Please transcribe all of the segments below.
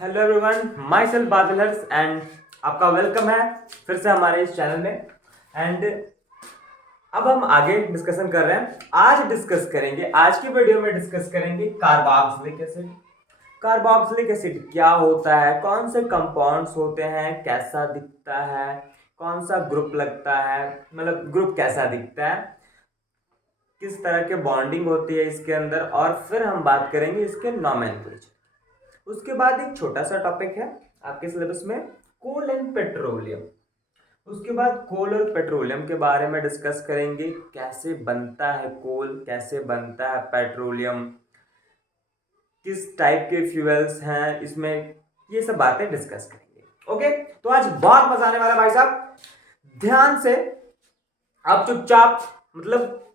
Hello everyone, my self बादल हर्ष and आपका welcome है फिर से हमारे इस चैनल में। एंड अब हम आगे डिस्कशन कर रहे हैं। आज की वीडियो में डिस्कस करेंगे कार्बोक्सिलिक एसिड। कार्बोक्सिलिक एसिड क्या होता है, कौन से कंपाउंड्स होते हैं, कैसा दिखता है, कौन सा ग्रुप लगता है, मतलब ग्रुप कैसा दिखता है, किस तरह के बॉन्डिंग होती है इसके अंदर, और फिर हम बात करेंगे इसके नॉमेनक्लेचर। उसके बाद एक छोटा सा टॉपिक है आपके सिलेबस में, कोल एंड पेट्रोलियम। उसके बाद कोल और पेट्रोलियम के बारे में डिस्कस करेंगे, कैसे बनता है कोल, कैसे बनता है पेट्रोलियम, किस टाइप के फ्यूल्स हैं इसमें, ये सब बातें डिस्कस करेंगे। ओके, तो आज बहुत मजा आने वाला है भाई साहब। ध्यान से आप चुपचाप, मतलब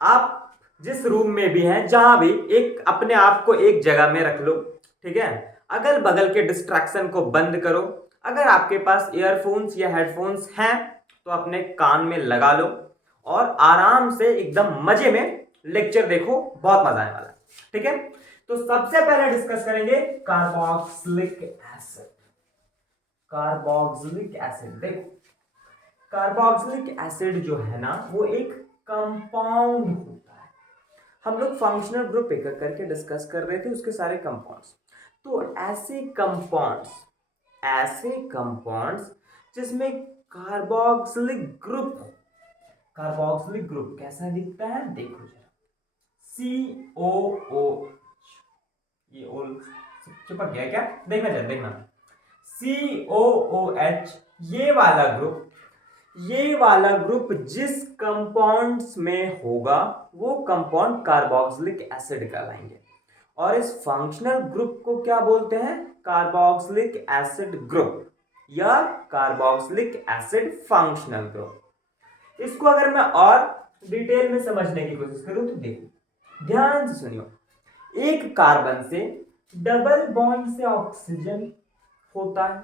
आप जिस रूम में भी हैं, जहां भी, एक अपने आप को एक जगह में रख लो, ठीक है। अगल बगल के डिस्ट्रैक्शन को बंद करो। अगर आपके पास ईयरफोन्स या हेडफोन्स हैं तो अपने कान में लगा लो और आराम से एकदम मजे में लेक्चर देखो, बहुत मजा आने वाला है, ठीक है। तो सबसे पहले डिस्कस करेंगे कार्बोक्सिलिक एसिड। कार्बोक्सिलिक एसिड देखो, कार्बोक्सिलिक एसिड जो है ना, वो एक कंपाउंड होता है। हम लोग फंक्शनल ग्रुप एक एक करके डिस्कस कर रहे थे, उसके सारे कंपाउंड्स। तो ऐसे कंपाउंड्स जिसमें कार्बोक्सिलिक ग्रुप हो। कार्बोक्सिलिक ग्रुप कैसा दिखता है देखो जरा, COO। ये ओल चिपक गया क्या, देखना जरा, देखना। COOH, ये वाला ग्रुप जिस कंपाउंड्स में होगा वो कंपाउंड कार्बोक्सिलिक एसिड कहलाएंगे। और इस फंक्शनल ग्रुप को क्या बोलते हैं, कार्बोक्सिलिक एसिड ग्रुप या कार्बोक्सिलिक एसिड फंक्शनल ग्रुप। इसको अगर मैं और डिटेल में समझने की कोशिश करूं तो देखो, ध्यान से सुनियो। एक कार्बन से डबल बॉन्ड से ऑक्सीजन होता है,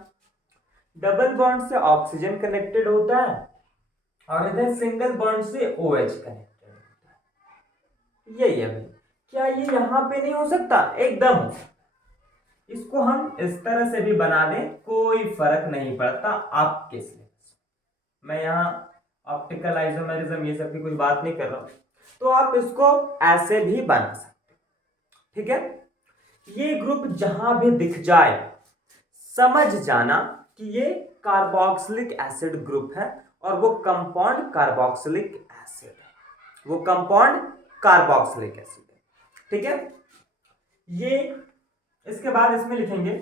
डबल बॉन्ड से ऑक्सीजन कनेक्टेड होता है, और इधर सिंगल बॉन्ड से OH कनेक्टेड होता है। यही है भाई, क्या ये यहां पे नहीं हो सकता? एकदम हो सकता। इसको हम इस तरह से भी बना दें, कोई फर्क नहीं पड़ता आपके सिलेबस। मैं यहाँ ऑप्टिकल आइसोमेरिज्म ये सब की कोई बात नहीं कर रहा हूं, तो आप इसको ऐसे भी बना सकते, ठीक है। ये ग्रुप जहां भी दिख जाए समझ जाना कि ये कार्बोक्सिलिक एसिड ग्रुप है और वो कंपाउंड कार्बोक्सिलिक एसिड है, वो कंपाउंड कार्बोक्सिलिक एसिड है, ठीक है। ये इसके बाद इसमें लिखेंगे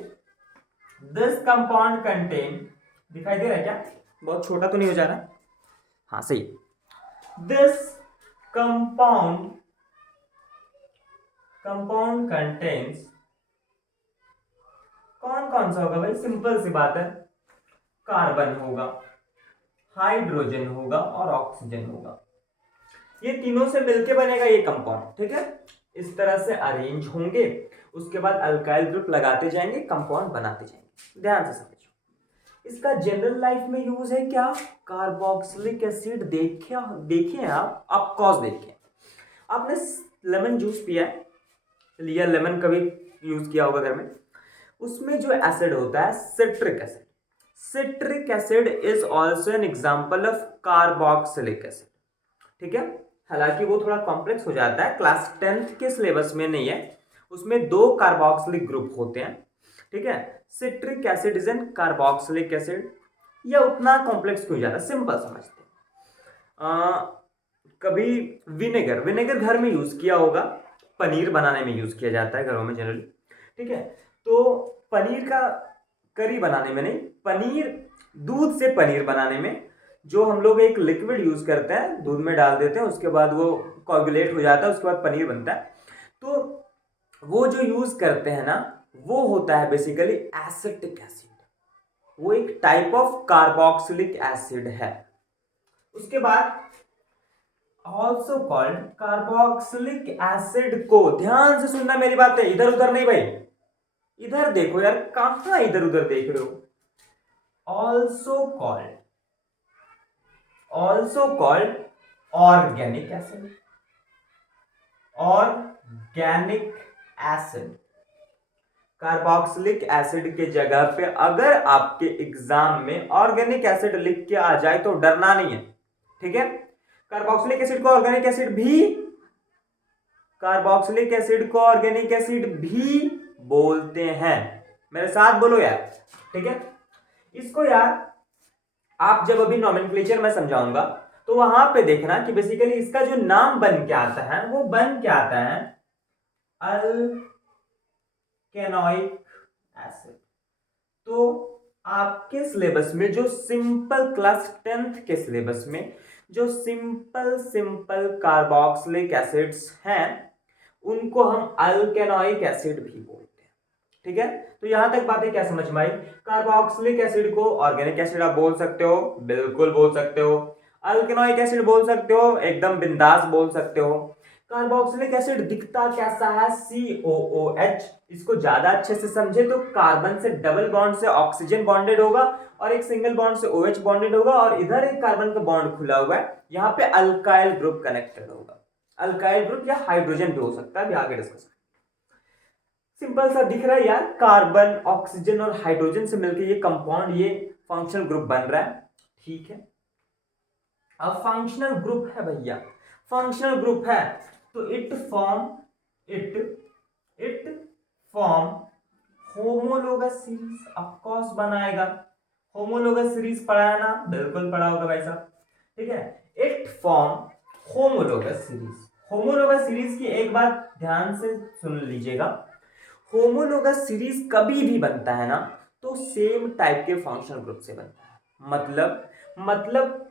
दिस कंपाउंड कंटेन, दिखाई दे रहा है क्या, बहुत छोटा तो नहीं हो जा रहा? हाँ सही। दिस कंपाउंड कंपाउंड कंटेन्स, कौन कौन सा होगा भाई, सिंपल सी बात है, कार्बन होगा, हाइड्रोजन होगा और ऑक्सीजन होगा। ये तीनों से मिलके बनेगा ये कंपाउंड, ठीक है। इस तरह से अरेंज होंगे, उसके बाद अल्काइल ग्रुप लगाते जाएंगे, कंपाउंड बनाते जाएंगे। ध्यान से समझो, इसका जनरल लाइफ में यूज है क्या, कार्बोक्सिलिक एसिड। देखे देखे आप, ऑफकोर्स देखे। आपने लेमन जूस पिया है, लिया लेमन कभी यूज किया होगा घर में, उसमें जो एसिड होता है citric acid. Citric acid is also an example of carboxylic acid, ठीक है। हालांकि वो थोड़ा कॉम्प्लेक्स हो जाता है, क्लास 10th के सिलेबस में नहीं है, उसमें 2 कार्बोक्सिलिक ग्रुप होते हैं, ठीक है। Citric acid is an carboxylic acid. यह उतना कॉम्प्लेक्स क्यों जाता है, सिंपल समझते हैं। कभी विनेगर, विनेगर घर में यूज किया होगा, पनीर बनाने में यूज किया जाता है घरों में जनरली, ठीक है। तो पनीर का करी बनाने में नहीं, पनीर, दूध से पनीर बनाने में जो हम लोग एक लिक्विड यूज करते हैं, दूध में डाल देते हैं, उसके बाद वो कोगुलेट हो जाता है, उसके बाद पनीर बनता है। तो वो जो यूज करते हैं ना, वो होता है बेसिकली एसिटिक एसिड। वो एक टाइप ऑफ कार्बोक्सिलिक एसिड है। उसके बाद ऑल्सो कॉल्ड कार्बोक्सिलिक एसिड को, ध्यान से सुनना मेरी बात है, इधर उधर नहीं भाई, इधर देखो यार, कहां इधर उधर देख रहे हो। Also called organic acid, organic acid, carboxylic acid के जगह पे अगर आपके एग्जाम में ऑर्गेनिक एसिड लिख के आ जाए तो डरना नहीं है, ठीक है। कार्बोक्सिलिक एसिड को ऑर्गेनिक एसिड भी कार्बोक्सिलिक एसिड को ऑर्गेनिक एसिड भी बोलते हैं, मेरे साथ बोलो यार, ठीक है। इसको यार आप जब अभी नॉमेनक्लेचर में समझाऊंगा तो वहां पे देखना कि बेसिकली इसका जो नाम बन के आता है वो बन के आता है अल्केनोइक एसिड। तो आपके सिलेबस में जो सिंपल क्लास 10th के सिलेबस में जो सिंपल कार्बोक्सिलिक एसिड्स हैं उनको हम अल्केनोइक एसिड भी बोलते हैं, ठीक है। तो यहां तक बातें क्या समझ में आई? कार्बोक्सिलिक एसिड को ऑर्गेनिक एसिड आप बोल सकते हो, बिल्कुल बोल सकते हो। अल्केनोइक एसिड बोल सकते हो, एकदम बिंदास बोल सकते हो। कार्बोक्सिलिक एसिड दिखता कैसा है? COOH। इसको ज्यादा अच्छे से समझे तो कार्बन से डबल बॉन्ड से ऑक्सीजन बॉन्डेड होगा और एक सिंगल बॉन्ड से OH बॉन्डेड होगा और इधर एक कार्बन का बॉन्ड खुला हुआ है, यहाँ पे अल्काइल ग्रुप कनेक्टेड होगा। अल्काइल ग्रुप या हाइड्रोजन भी हो सकता है, अभी आगे डिस्कस। सिंपल सा दिख रहा है यार, कार्बन ऑक्सीजन और हाइड्रोजन से मिलकर ये कंपाउंड ये फंक्शनल ग्रुप बन रहा है, ठीक है। अब फंक्शनल ग्रुप है भैया, फंक्शनल ग्रुप है तो it form homologous series, of course बनाएगा। होमोलोगस सीरीज पढ़ा है ना? बिल्कुल पढ़ा होगा भाई साहब, ठीक है। It form homologous series. Homologous series की एक बात ध्यान से सुन लीजिएगा, होमोलोगस सीरीज कभी भी बनता है ना तो सेम टाइप के फंक्शनल ग्रुप से बनता है। मतलब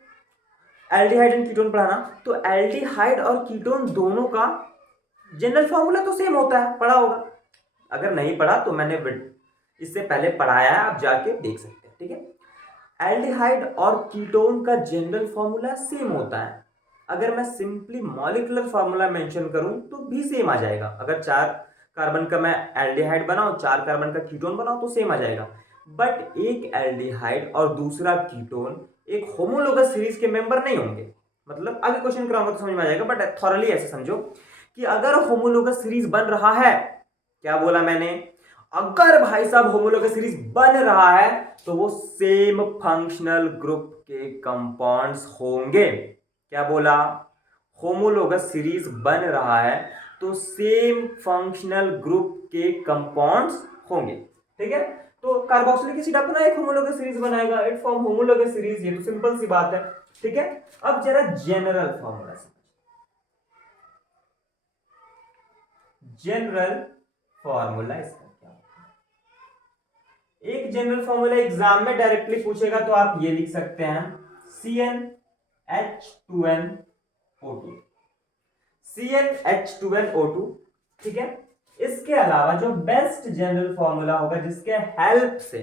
एल्डिहाइड एंड कीटोन पढ़ाना तो एल्डिहाइड और कीटोन दोनों का जनरल फॉर्मूला तो सेम होता है, पढ़ा होगा। अगर नहीं पढ़ा तो मैंने इससे पहले पढ़ाया है, आप जाके देख सकते हैं, ठीक है। एल्डिहाइड और कीटोन का जनरल फॉर्मूला सेम होता है। अगर मैं सिंपली मॉलिक्यूलर फॉर्मूला मेंशन करूं तो भी सेम आ जाएगा। अगर 4 कार्बन का मैं एल्डिहाइड बनाऊं, 4 कार्बन का कीटोन बनाऊं तो सेम आ जाएगा। बट एक एल्डिहाइड और दूसरा कीटोन एक होमोलोगस सीरीज के मेंबर नहीं होंगे। मतलब आगे क्वेश्चन कराऊंगा तो समझ में आ जाएगा, बट थॉरली ऐसे समझो कि अगर होमोलोगस सीरीज बन रहा है, क्या बोला मैंने? अगर भाई साहब होमोलोगस सीरीज बन रहा है तो वो सेम फंक्शनल ग्रुप के कंपाउंड्स होंगे। क्या बोला? होमोलोगस सीरीज बन रहा है तो सेम फंक्शनल ग्रुप के कंपाउंड्स होंगे, ठीक है। तो कार्बोक्सिलिक एसिड अपना एक होमोलोगस सीरीज बनाएगा, इट फॉर्म होमोलोगस सीरीज, ये तो सिंपल सी बात है, ठीक है। अब जरा जनरल फॉर्मूला समझ। जनरल फॉर्मूला इसका क्या होता है? एक जनरल फॉर्मूला एग्जाम में डायरेक्टली पूछेगा तो आप ये लिख सकते हैं CnH2nO2, CnH2nO2, ठीक है। इसके अलावा जो बेस्ट जनरल फॉर्मूला होगा जिसके हेल्प से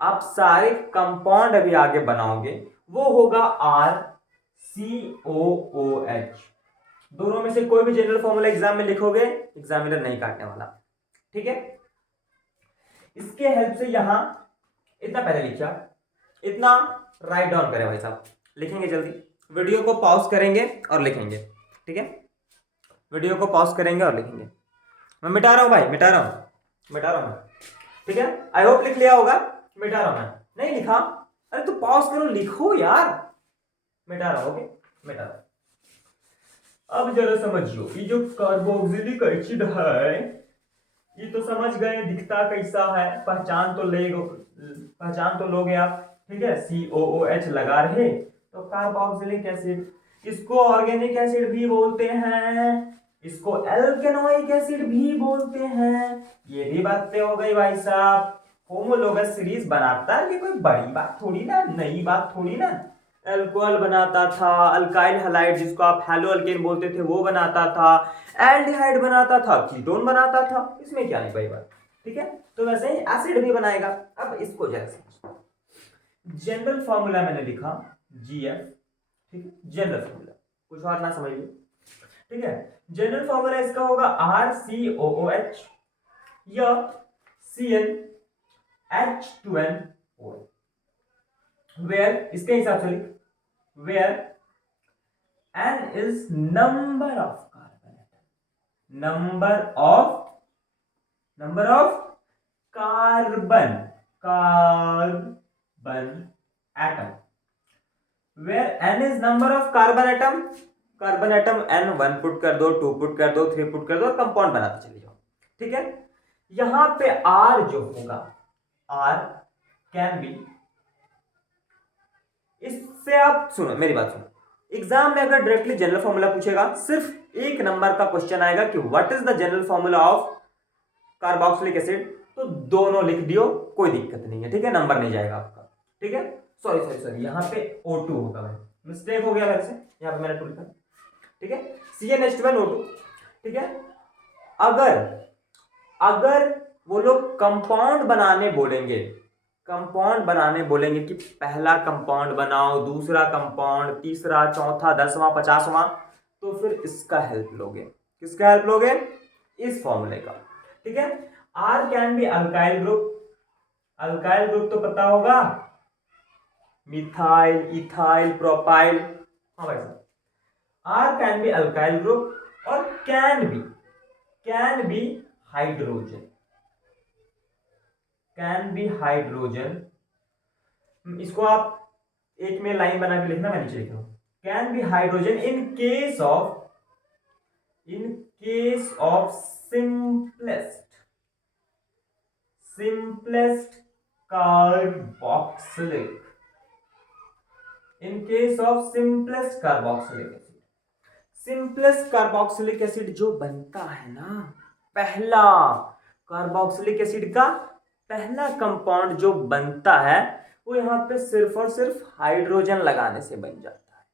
आप सारे कंपाउंड अभी आगे बनाओगे वो होगा RCOOH। दोनों में से कोई भी जनरल फॉर्मूला एग्जाम में लिखोगे, एग्जामिनर नहीं काटने वाला, ठीक है। इसके हेल्प से यहां इतना पहले लिखा, इतना राइट डाउन करें भाई साहब, लिखेंगे जल्दी। वीडियो को पॉज करेंगे और लिखेंगे, ठीक है। वीडियो को पॉज करेंगे और लिखेंगे। मैं मिटा रहा हूं भाई, मिटा रहा हूं, ठीक है। आई होप लिख लिया होगा। मिटा रहा हूं मैं, नहीं लिखा? अरे तो पॉज करो, लिखो यार। मिटा रहा हूं, ओके, मिटा रहा हूं। अब जरा समझियो, ये जो कार्बोक्सिलिक एसिड है ये तो समझ गए दिखता कैसा है, पहचान तो लोगे आप, ठीक है। COOH लगा रहे तो कार्बोक्सिलिक एसिड, इसको ऑर्गेनिक एसिड भी बोलते हैं, इसको एल्केनोइक एसिड भी बोलते हैं। ये भी बातें हो गई भाई साहब। होमोलोगस सीरीज बनाता है, ये कोई बड़ी बात थोड़ी ना, नई बात थोड़ी ना। अल्कोहल बनाता था, अल्काइल हैलाइड जिसको आप हैलो अल्केन बोलते थे वो बनाता था, एल्डिहाइड बनाता था, कीटोन बनाता था, इसमें क्या नहीं कोई बात, ठीक है। तो वैसे ही एसिड भी बनाएगा। अब इसको जरा समझो, जनरल फॉर्मूला मैंने लिखा GF, ठीक है, जनरल फॉर्मूला, कुछ और ना समझिए, ठीक है। जनरल फॉर्मूला इसका होगा RCOOH या CnH2nOH, वेयर इसके हिसाब से लिख, where n is number of carbon atom, number of carbon atom, where n is number of carbon atom n 1 put कर दो, 2 पुट कर दो, 3 पुट कर दो, कंपाउंड बनाते चले जाओ। ठीक है, यहां पे r जो होगा, r कैन बी, इससे आप सुनो मेरी बात सुनो, एग्जाम में अगर डायरेक्टली जनरल फॉर्मूला पूछेगा, सिर्फ एक नंबर का क्वेश्चन आएगा कि what is the general formula of carboxylic acid, तो दोनों लिख दियो, कोई दिक्कत नहीं है। ठीक है, नंबर नहीं जाएगा आपका। ठीक है, सॉरी यहाँ पे O2 होगा भाई, मिस्टेक हो गया वैसे, यहाँ पे मैंने 2 लिखा। ठीक है, CnH2nO2। ठीक है, अगर वो लोग कंपाउंड बनाने बोलेंगे कि पहला कंपाउंड बनाओ, दूसरा कंपाउंड, तीसरा, चौथा, 10वां, 50वां, तो फिर इसका हेल्प लोगे। किसका हेल्प लोगे? इस फॉर्मूले का। ठीक है, R can be alkyl group तो पता होगा, मिथाइल, इथाइल, प्रोपाइल। हाँ भाई साहब, R can be alkyl group और कैन बी हाइड्रोजन। इसको आप एक में लाइन बना के लिखना, मैं नीचे लिख रहा हूं, can be hydrogen in case of simplest carboxylic acid जो बनता है ना, पहला कार्बोक्सिलिक एसिड का पहला कंपाउंड जो बनता है, वो यहां पे सिर्फ और सिर्फ हाइड्रोजन लगाने से बन जाता है।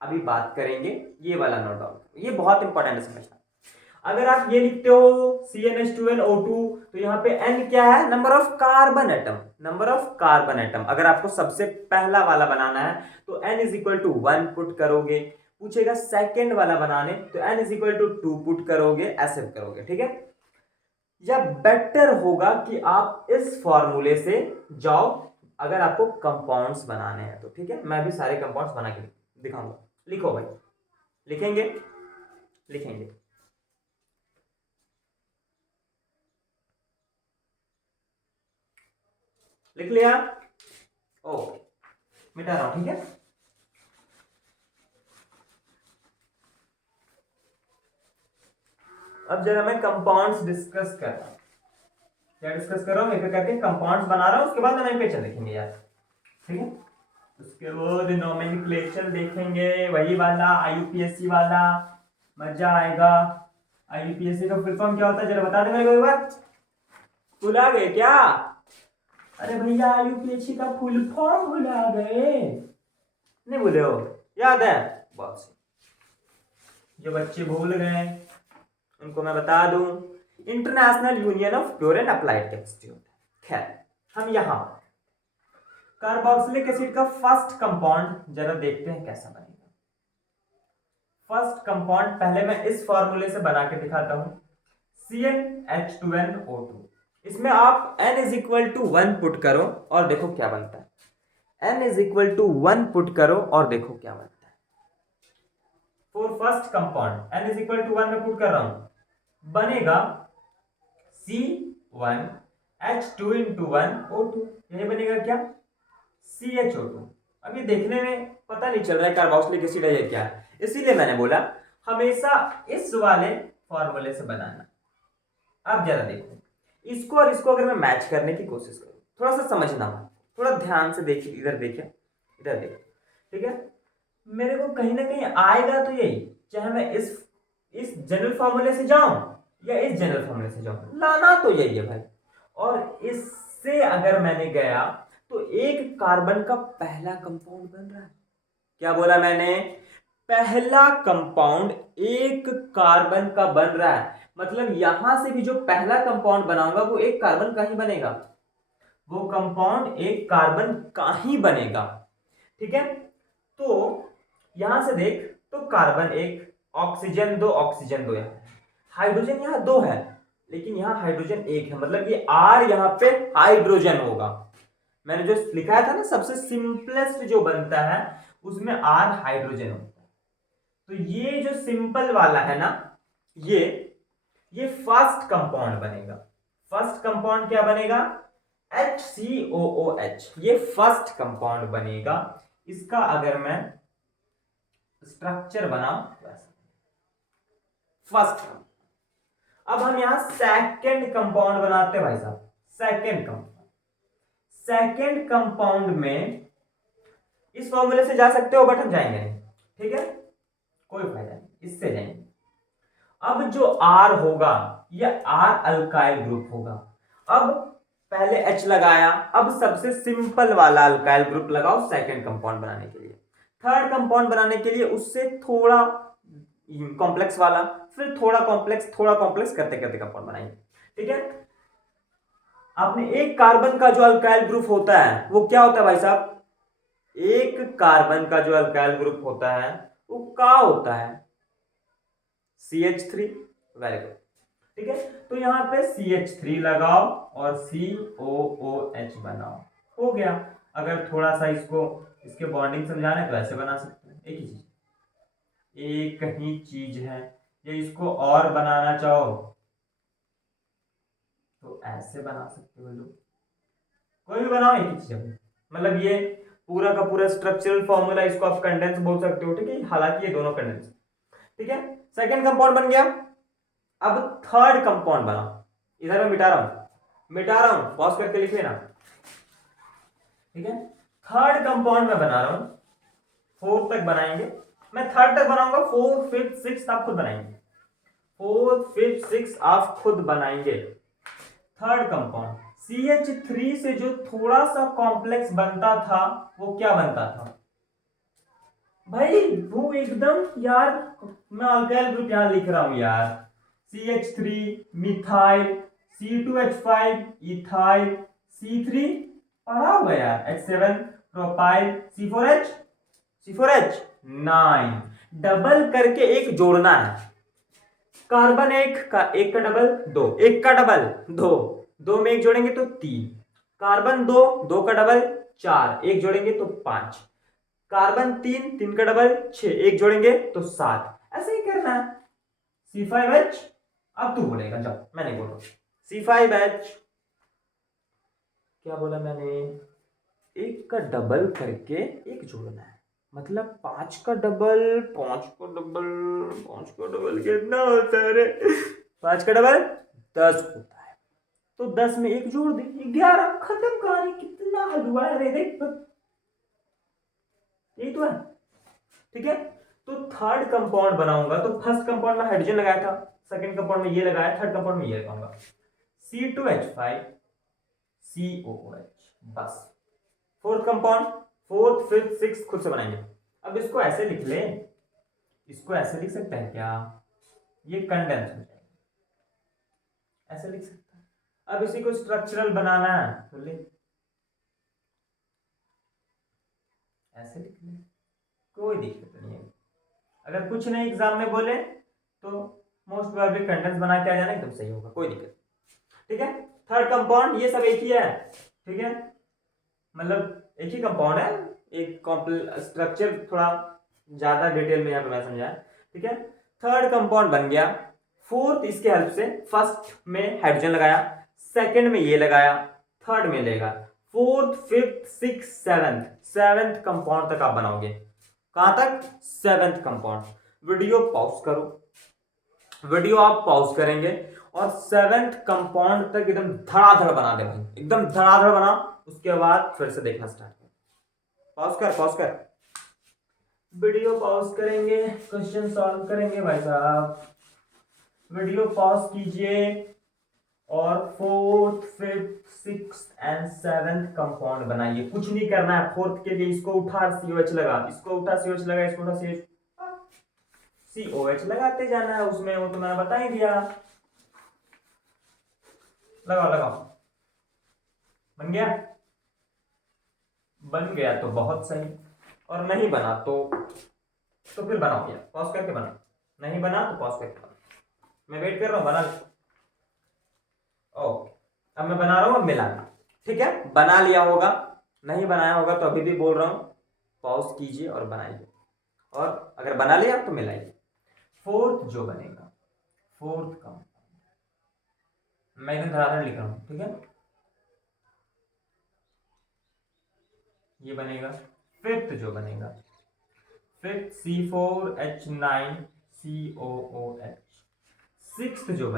अभी बात करेंगे ये वाला, नोट डाउन, ये बहुत इंपॉर्टेंट है समझना। अगर आप ये लिखते हो CnH2nO2, तो यहाँ पे N क्या है? Number of carbon atom. अगर आपको सबसे पहला वाला बनाना है तो N is equal to 1 put करोगे। पूछेगा सेकेंड वाला बनाने तो N is equal to 2 put करोगे, ऐसे करोगे। ठीक है, या बेटर होगा कि आप इस फॉर्मूले से जाओ अगर आपको कंपाउंड्स बनाने हैं तो। ठीक है, मैं भी सारे कंपाउंड्स बना के दिखाऊंगा। लिखो भाई, लिखेंगे। लिख लिया? ओके, मिटा रहा हूं। ठीक है, अब जरा मैं कंपाउंड्स डिस्कस कर रहा हूं। क्या डिस्कस कर रहा हूं? एक करके कंपाउंड्स बना रहा हूं, उसके बाद नोमेनक्लेचर देखेंगे यार। ठीक है, उसके बाद नोमेनक्लेचर देखेंगे, वही वाला IUPAC वाला, मजा आएगा। IUPAC का फुल फॉर्म क्या होता है जरा बता दे मेरे को एक बार। भुला गए क्या? अरे भैया, IUPAC का फुल फॉर्म भुला गए? नहीं भूले हो? याद है? बहुत सही। जो बच्चे भूल गए उनको मैं बता दूं, international union of pure and applied chemistry होता है। खैर, हम यहां कार्बोक्सिलिक एसिड का फर्स्ट कंपाउंड जरा देखते हैं कैसा बनेगा। फर्स्ट कंपाउंड पहले मैं इस फॉर्मूले से बना के दिखाता हूं, CnH2nO2। इसमें आप n is equal to 1 put करो और देखो क्या बनता है। n is equal to 1 put करो और देखो क्या बनता है। For first compound n is equal to 1 में पुट कर रहा हूं, बनेगा C1H2 into 1O2। यही बनेगा क्या? CHO2। अब ये देखने में पता नहीं चल रहा है कार्बोक्सिलिक एसिड है क्या है, इसीलिए मैंने बोला हमेशा इस वाले फॉर्मूले से बनाना। अब जरा देखो, इसको और इसको अगर मैं मैच करने की कोशिश करूं, थोड़ा सा समझना, थोड़ा ध्यान से देखिए, इधर देखिए, इधर देखिए। ठीक है, मेरे को कहीं ना कहीं आएगा तो यही, चाहे मैं इस जनरल फॉर्मूले से जाऊं या इस जनरल फॉर्मूले से जाऊं, लाना तो यही है भाई। और इससे अगर मैंने गया तो एक कार्बन का पहला कंपाउंड बन रहा है। क्या बोला मैंने? पहला कंपाउंड एक कार्बन का बन रहा है, मतलब यहां से भी जो पहला कंपाउंड बनाऊंगा वो एक कार्बन का ही बनेगा, वो कंपाउंड एक कार्बन का ही बनेगा। ठीक है, तो यहां से देख तो कार्बन एक, ऑक्सीजन दो, यहां हाइड्रोजन यहां 2 है, लेकिन यहां हाइड्रोजन 1 है, मतलब ये R यहां पे हाइड्रोजन होगा। मैंने जो लिखा था ना, सबसे सिंपलेस्ट जो बनता है उसमें R हाइड्रोजन होता है। तो ये जो सिंपल वाला है ना, ये फर्स्ट कंपाउंड बनेगा। फर्स्ट कंपाउंड क्या बनेगा, HCOOH, ये फर्स्ट कंपाउंड बनेगा। इसका अगर मैं स्ट्रक्चर बनाऊं फर्स्ट। अब हम यहां सेकंड कंपाउंड बनाते हैं भाई साहब, सेकंड कंपाउंड में इस फॉर्मूले से जा सकते हो बट हम जाएंगे नहीं, ठीक है, कोई फायदा नहीं, इससे जाएंगे। अब जो R होगा यह R अल्काइल ग्रुप होगा। अब पहले H लगाया, अब सबसे सिंपल वाला अल्काइल ग्रुप लगाओ सेकंड कंपाउंड बनाने के लिए। थर्ड कंपाउंड बनाने के लिए उससे थोड़ा कॉम्प्लेक्स वाला, फिर थोड़ा कॉम्प्लेक्स करते करते कंपाउंड बनाएंगे, ठीक है। आपने एक कार्बन का जो अल्काइल ग्रुप होता है वो क्या होता है भाई साहब, एक कार्बन का जो अल्काइल ग्रुप होता है वो क्या होता है, CH3। वेरी गुड, ठीक है। तो यहां पे CH3 लगाओ और COOH बनाओ, हो गया। अगर थोड़ा सा इसको इसके बॉन्डिंग समझाना है तो ऐसे बना सकते हैं, एक ही चीज है। ये इसको और बनाना चाहो तो ऐसे बना सकते हो लोग, कोई भी बनाओ एक ही चीज है। मतलब ये पूरा का पूरा स्ट्रक्चरल फॉर्मूला, इसको आप कंडेंस बोल सकते हो, ठीक है। हालांकि ये दोनों कंडेंस, ठीक है। सेकंड कंपाउंड बन गया। अब थर्ड कंपाउंड बना, इधर मैं मिटा रहा हूं, पॉज करके लिख लेना, ठीक है। थर्ड कंपाउंड में बना रहा हूं, फोर्थ तक बनाएंगे, मैं थर्ड तक बनाऊंगा, फोर्थ फिफ्थ सिक्स आप खुद बनाएंगे, फोर्थ फिफ्थ सिक्स आप खुद बनाएंगे। थर्ड कंपाउंड CH3 से जो थोड़ा सा कॉम्प्लेक्स बनता था वो क्या बनता था भाई, वो एकदम यार, मैं अल्काइल ग्रुप यहां लिख रहा हूं यार, CH3 methyl, C2H5 ethyl, C3 पढ़ा होगा यार, H7 प्रोपाइल, C4H 9। डबल करके एक जोड़ना है, कार्बन एक का डबल दो, एक का डबल दो, दो में एक जोड़ेंगे तो 3, कार्बन दो का डबल 4, एक जोड़ेंगे तो 5, कार्बन 3 का डबल 6, एक जोड़ेंगे तो 7, ऐसे ही करना है। C5H, अब तू बोलेगा, जाओ मैं नहीं बोल रहा, C5H क्या बोला मैंने, एक का डबल करके एक जोड़ना है, मतलब 5 का डबल, 5 का डबल कितना होता है रे, 5 का डबल 10 होता है, तो 10 में एक जोड़ दे, 11, खत्म कहानी। कितना हलवा है रे, देख यही तो है, ठीक है। तो थर्ड कंपाउंड बनाऊंगा तो फर्स्ट कंपाउंड में हाइड्रोजन लगाया था, सेकंड कंपाउंड में ये लगाया, थर्ड कंपाउंड में ये लगाऊंगा, C2H5 COOH, बस। Fourth compound, fourth fifth six खुद से बनाएंगे। अब इसको ऐसे लिख ले, इसको ऐसे लिख सकते हैं क्या, ये कंडेंस हो जाएगा, ऐसे लिख सकते हैं। अब इसी को स्ट्रक्चरल बनाना है तो ले, ऐसे लिख ले, कोई दिक्कत नहीं है। अगर कुछ नहीं एग्जाम में बोले तो मोस्ट प्रोबेबली कंडेंस बना के आ जाना, एकदम सही होगा, कोई दिक्कत, ठीक है। थर्ड कंपाउंड ये सब एक ही है, ठीक है, मतलब एक ही कंपाउंड है, एक स्ट्रक्चर थोड़ा ज्यादा डिटेल में यहाँ पे मैं समझाया, ठीक है। थर्ड कंपाउंड बन गया। फोर्थ इसके हेल्प से, फर्स्ट में हाइड्रोजन लगाया, सेकंड में ये लगाया, थर्ड में लेगा, fourth fifth six seventh compound तक आप बनाओगे, कहां तक, सेवेंथ कंपाउंड। वीडियो पॉज करो, वीडियो आप पॉज करेंगे और सेवेंथ कंपाउंड तक एकदम धड़ाधड़ बना दे भाई, एकदम धड़ाधड़ बना, उसके बाद फिर से देखना स्टार्ट कर, पॉज कर, वीडियो पॉज करेंगे, क्वेश्चन सॉल्व करेंगे भाई साहब, वीडियो पॉज कीजिए और fourth fifth six and seventh compound बनाइए। कुछ नहीं करना है फोर्थ के लिए, इसको उठा COH लगा, इसको उठा COH लगा, इसको उठा COH लगाते जाना है उसमें, वो तो मैंने बता ही दिया। लगाओ, बन गया तो बहुत सही, और नहीं बना तो फिर बनाओ यार, पॉज करके बना, नहीं बना तो पॉज करके बना, मैं वेट कर रहा हूं, बना। ओके, अब मैं बना रहा हूं, अब मिलाना, ठीक है। बना लिया होगा, नहीं बनाया होगा तो अभी भी बोल रहा हूं, पॉज कीजिए और बनाइए, और अगर बना लिया तो मिलाइए। फोर्थ जो बनेगा, फोर्थ कंपाउंड, मैं इधर धरातल लिख रहा हूँ, ठीक है। ये बनेगा फिफ्थ, जो बनेगा फिफ्थ C4H9COOH। सिक्स्थ जो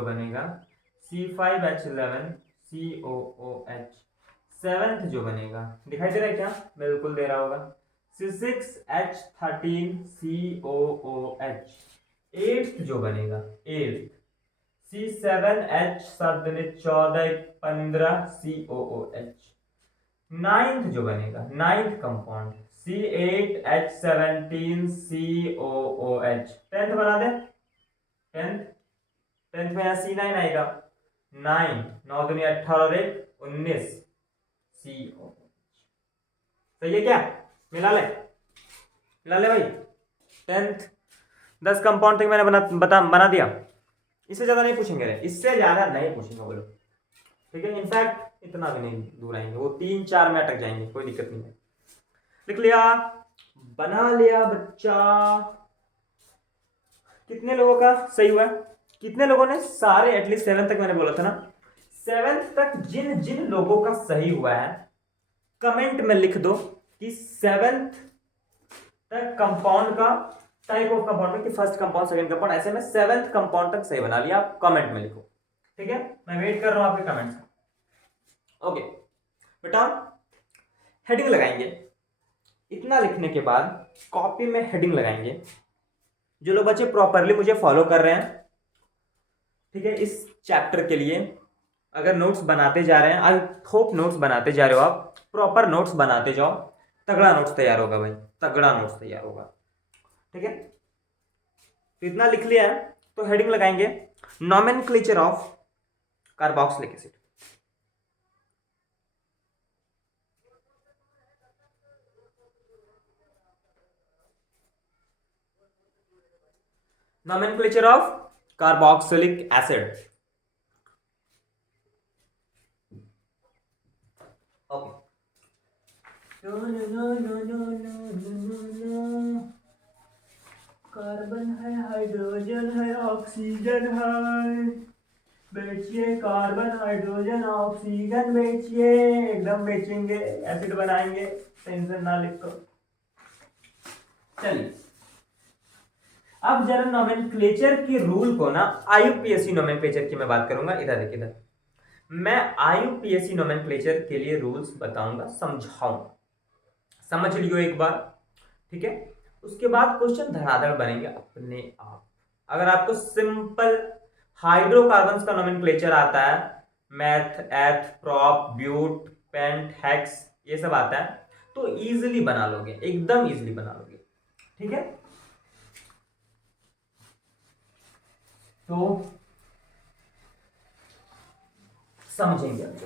बनेगा C5H11COOH। सेवेंथ जो बनेगा, दिखाई दे रहा है क्या? बिल्कुल दे रहा होगा, C6H13COOH। एट्थ जो बनेगा, C7H14 COOH। नाइन्थ जो बनेगा, नाइन्थ कंपाउंड C8H17COOH। टेंथ बना दे, टेंथ टेंथ में यहाँ C9 आएगा, 9 9 दूनी 18 और 1 19 COOH। सही है क्या? मिला ले भाई। टेंथ 10 कंपाउंड तक मैंने बना दिया। इससे ज्यादा नहीं पूछेंगे रे, इससे ज्यादा नहीं पूछेंगे बोलो, ठीक है। इनफैक्ट इतना भी नहीं दूर आएंगे, वो 3-4 में अटक जाएंगे, कोई दिक्कत नहीं है। लिख लिया, बना लिया बच्चा। कितने लोगों का सही हुआ? कितने लोगों ने सारे, एटलीस्ट 7 तक मैंने बोला था ना, 7 तक जिन जिन लोगों का सही हुआ है कमेंट में लिख दो कि 7 तक कंपाउंड का टाइप ऑफ कंपाउंड में, कि फर्स्ट कंपाउंड, सेकंड कंपाउंड, ऐसे में 7th कंपाउंड तक सही बना लिया। आप कमेंट में लिखो, ठीक है। मैं वेट कर रहा हूं आपके कमेंट्स का। ओके बेटा, हेडिंग लगाएंगे। इतना लिखने के बाद कॉपी में हेडिंग लगाएंगे। जो लोग बच्चे प्रॉपरली मुझे फॉलो कर रहे हैं, ठीक है, इस चैप्टर के लिए अगर नोट्स बनाते जा रहे हैं, आई होप नोट्स बनाते जा रहे हो, आप प्रॉपर नोट्स बनाते जाओ, तगड़ा नोट्स तैयार होगा भाई, तगड़ा नोट्स तैयार होगा, ठीक है। तो इतना लिख लिया है, तो हेडिंग लगाएंगे nomenclature of carboxylic acid. nomenclature of carboxylic acid. Okay. Carbon है, हाइड्रोजन है, ऑक्सीजन है, बेचिए कार्बन हाइड्रोजन ऑक्सीजन बेचिए, एकदम बेचेंगे, एसिड बनाएंगे, टेंशन ना लिखो। चलिए अब जरा नोमेनक्लेचर के रूल को ना, आईयूपीएसी नोमेनक्लेचर की मैं बात करूंगा। इधर देखिए, इधर मैं आईयूपीएसी नोमेनक्लेचर के लिए रूल्स बताऊंगा, समझाऊंगा, समझ लियो एक बार, ठीक है। उसके बाद क्वेश्चन धड़ाधड़ बनेंगे अपने आप। अगर आपको सिंपल हाइड्रोकार्बन्स का नोमेनक्लेचर आता है, मैथ, एथ, प्रॉप, ब्यूट, पेंट, हेक्स, ये सब आता है, तो इजीली बना लोगे, एकदम इजीली बना लोगे, ठीक है। तो समझेंगे अब।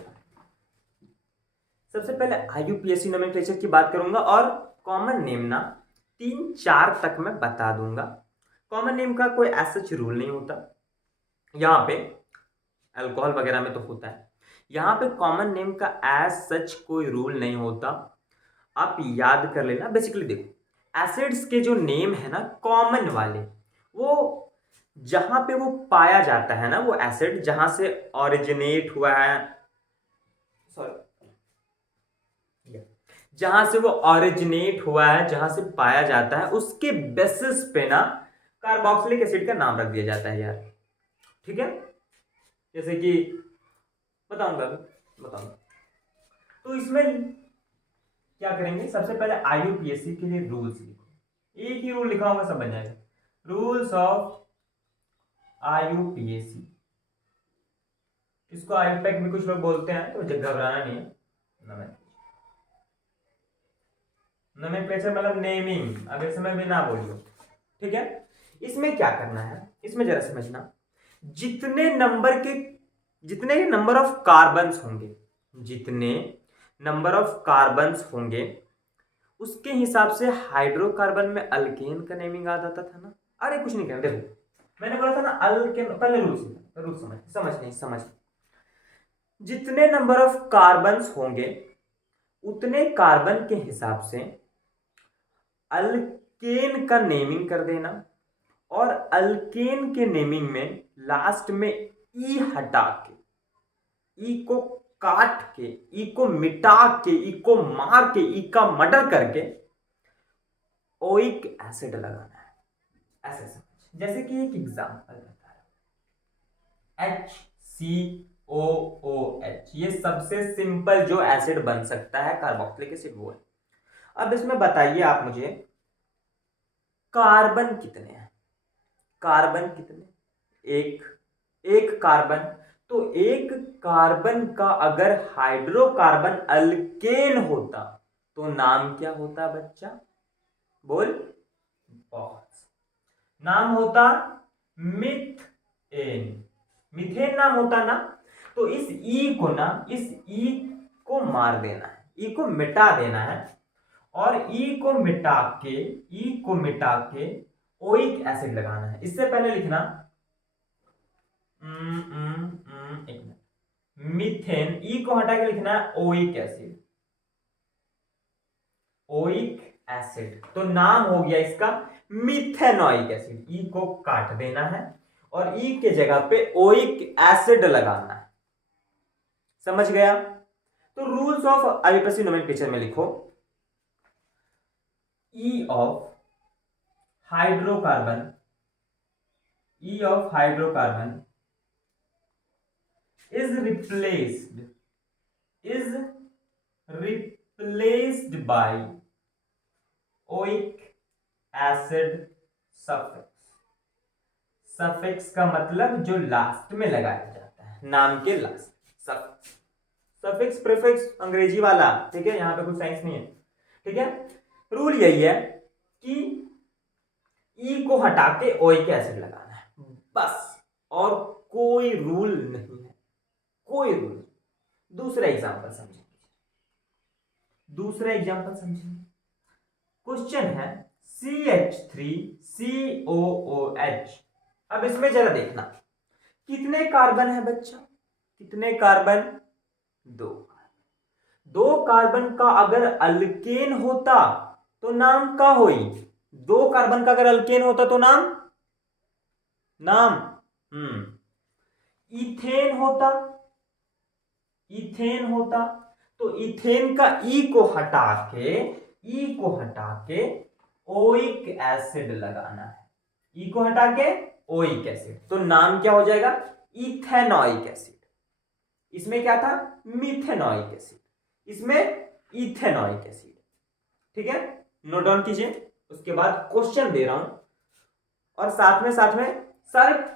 सबसे पहले आईयूपीएसी नोमेनक्लेचर की बात करूंगा, और कॉमन नेम ना 3-4 तक मैं बता दूंगा। कॉमन नेम का कोई ऐसा रूल नहीं होता, यहाँ पे अल्कोहल वगैरह में तो होता है, यहाँ पे कॉमन नेम का एज सच कोई रूल नहीं होता। आप याद कर लेना। बेसिकली देखो, एसिड्स के जो नेम है ना कॉमन वाले, वो जहां पे वो पाया जाता है ना, वो एसिड जहां से ऑरिजिनेट हुआ है, सॉरी, जहां से वो ऑरिजिनेट हुआ है, जहां से पाया जाता है, उसके बेसिस पे ना कार्बोक्सिलिक एसिड का नाम रख दिया जाता है यार, ठीक है। जैसे कि बताऊंगा। तो इसमें क्या करेंगे, सबसे पहले आईयूपीएसी के लिए रूल्स लिखो। एक ही रूल लिखा होगा, सब बन जाएगा। रूल्स ऑफ आईयूपीएसी, इसको आईयूपैक भी कुछ लोग बोलते हैं, तो घबराना नहीं है। नोमेनक्लेचर मतलब नेमिंग, अब इसमें भी ना बोलियो, ठीक है। इसमें क्या करना है, इसमें जरा समझना। जितने नंबर ऑफ कार्बन्स होंगे, जितने नंबर ऑफ कार्बन्स होंगे, उसके हिसाब से हाइड्रोकार्बन में अल्केन का नेमिंग आ जाता था ना। अरे कुछ नहीं करना, देखो मैंने बोला था ना अल्केन, पहले रूल समझ। जितने नंबर ऑफ कार्बन्स होंगे, उतने कार्बन के हिसाब से अल्केन का नेमिंग कर देना, और अल्केन के नेमिंग में लास्ट में ई हटा के, ई को काट के, ई को मिटा के, ई को मार के, ई का मर्डर करके ओइक एसिड लगाना है। ऐसे समझ, जैसे कि एक एग्जांपल बता रहा हूं, HCOOH, ये सबसे सिंपल जो एसिड बन सकता है कार्बोक्सिलिक एसिड वो है। अब इसमें बताइए आप मुझे, कार्बन कितने हैं? कार्बन कितने? एक कार्बन। तो एक कार्बन का अगर हाइड्रोकार्बन अल्केन होता तो नाम क्या होता बच्चा? बोल। बहुत, नाम होता मिथेन। मिथेन नाम होता ना। तो इस ई को ना, इस ई को मार देना है, ई को मिटा देना है, और ई को मिटा के, ई को मिटा के ओइक एसिड लगाना है। इससे पहले लिखना एक मिनट, मीथेन, ई को हटा के लिखना है ओइक एसिड। ओइक एसिड, तो नाम हो गया इसका मिथेनोइक एसिड। ई को काट देना है और ई के जगह पे ओइक एसिड लगाना है। समझ गया? तो रूल्स ऑफ आईयूपीएसी नोमेनक्लेचर में लिखो, ई of hydrocarbon, E of hydrocarbon is replaced by oic acid suffix। Suffix का मतलब जो लास्ट में लगाया जाता है, नाम के लास्ट। सफिक्स, सफिक्स प्रीफिक्स अंग्रेजी वाला, ठीक है, यहां पे कुछ साइंस नहीं है, ठीक है। रूल यही है कि ई को हटा के ओइक एसिड लगाना है, बस, और कोई रूल नहीं है, कोई रूल। दूसरा एग्जांपल समझेंगे, दूसरा एग्जांपल समझेंगे। क्वेश्चन है CH3COOH। अब इसमें जरा देखना, कितने कार्बन है बच्चा? कितने कार्बन? दो। दो कार्बन का अगर अल्केन होता तो नाम का होई? दो कार्बन का अगर अल्केन होता तो नाम, नाम इथेन होता। इथेन होता। तो इथेन का ई को हटा के, ई को हटा के ओइक एसिड लगाना है। ई को हटा के ओइक एसिड, तो नाम क्या हो जाएगा? Ethanoic acid. इसमें क्या था? मिथेनोइक एसिड, इसमें इथेनोइक एसिड। ठीक है, नोट डाउन कीजिए। उसके बाद क्वेश्चन दे रहा हूं और साथ में सारे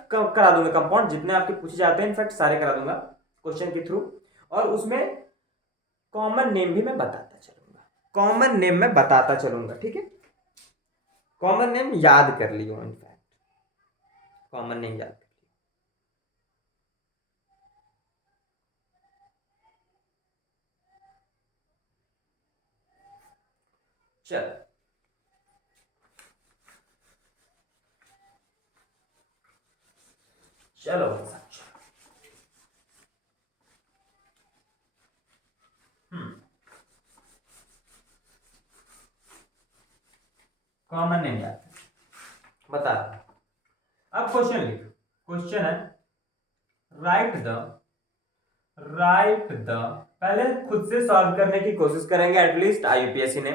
करा दूंगा, कंपाउंड जितने आपके पूछे जाते हैं इनफैक्ट सारे करा दूंगा क्वेश्चन के थ्रू, और उसमें कॉमन नेम भी मैं बताता चलूंगा। कॉमन नेम मैं बताता चलूंगा, ठीक है। कॉमन नेम याद कर लियो, इनफैक्ट कॉमन नेम याद कर लियो। चल, चलो कॉमन नेम याद बता। अब क्वेश्चन लिख। क्वेश्चन है राइट द, पहले खुद से सॉल्व करने की कोशिश करेंगे एटलीस्ट आईयूपीएससी ने,